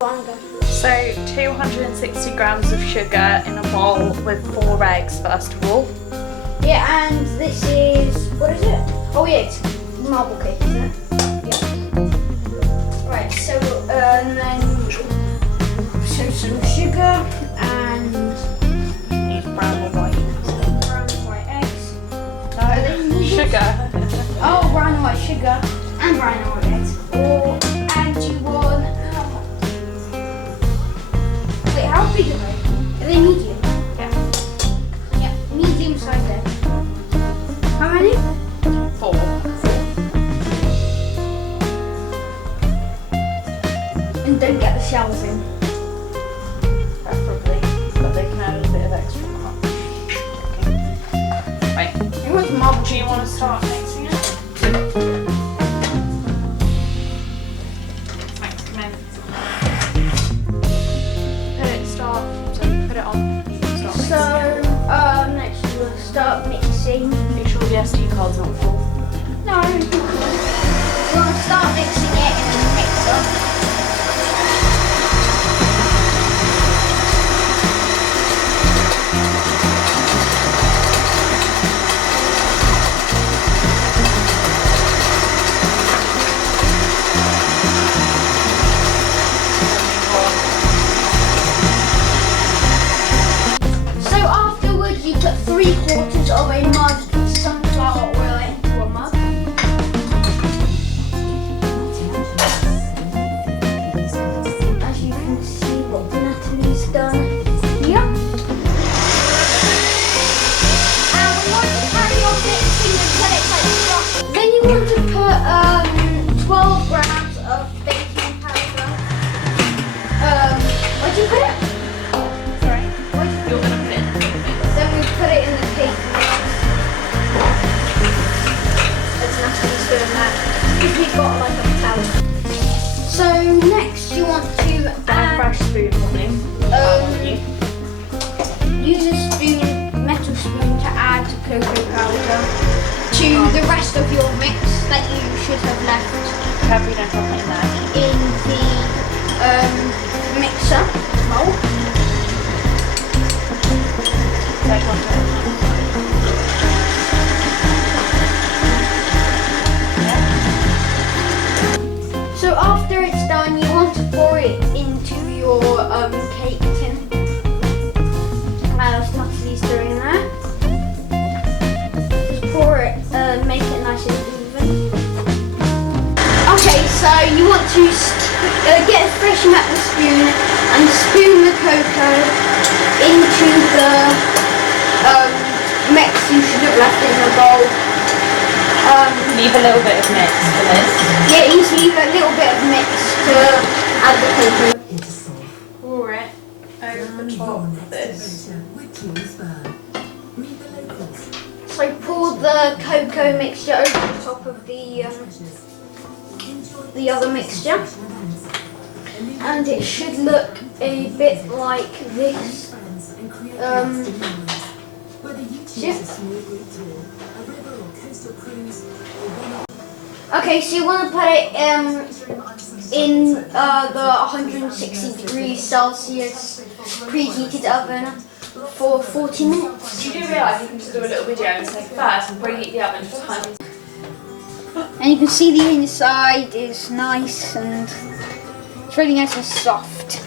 So 260 grams of sugar in a bowl with 4 eggs first of all. Yeah, and this is, what is it? Oh yeah, it's marble cake, isn't it? Yeah. Right, so and then some sugar and Need brown or white. brown and white eggs. No, sugar. Oh, brown and white sugar and brown and white eggs. Or and you want wait, how big are they? Are they medium? Yeah. Yeah, medium sized eggs. How many? 4. And don't get the shells in. Preferably, but they can add a bit of extra crunch. Right. It was marble. Do you want to start mixing it? Thanks, come in. Put it on. Start mixing So, it. next we'll start mixing. Make sure the SD card's not full. No, we'll start mixing it in the mixer. So afterwards, you put 3/4 of a mug of sunflower oil into a mug. As you can see, what Natalie's done here. And we want to carry on mixing until it's like flush. Then you want to put 12 grams of baking powder. Where'd you put it? Sorry. Where'd you You're going to put it in the cake mix. Then we put it in the cake mix. As Natalie's doing that. Because we've got like a palette. So next you want to A add, fresh spoon for me. use a spoon, metal spoon to add cocoa powder to the rest of your mix that you should have left Carefully don't drop it in there. in the mixer bowl. Don't drop it. So after it's done, you want to pour it into your cake tin. As Natalie's doing that. Just pour it, make it nice and even. Okay, so you want to get a fresh metal spoon and spoon the cocoa into the mix you should have left in the bowl. Leave a little bit of mix for this. Yeah, you just leave a little bit of mix to add the cocoa. Pour it over the top of this. So pour the cocoa mixture over the top of the other mixture, and it should look a bit like this. Okay, so you want to put it in the 160 degrees Celsius preheated oven for 40 minutes. You do realise you can just do a little video and say first and preheat the oven for time. And you can see the inside is nice and it's really nice and soft.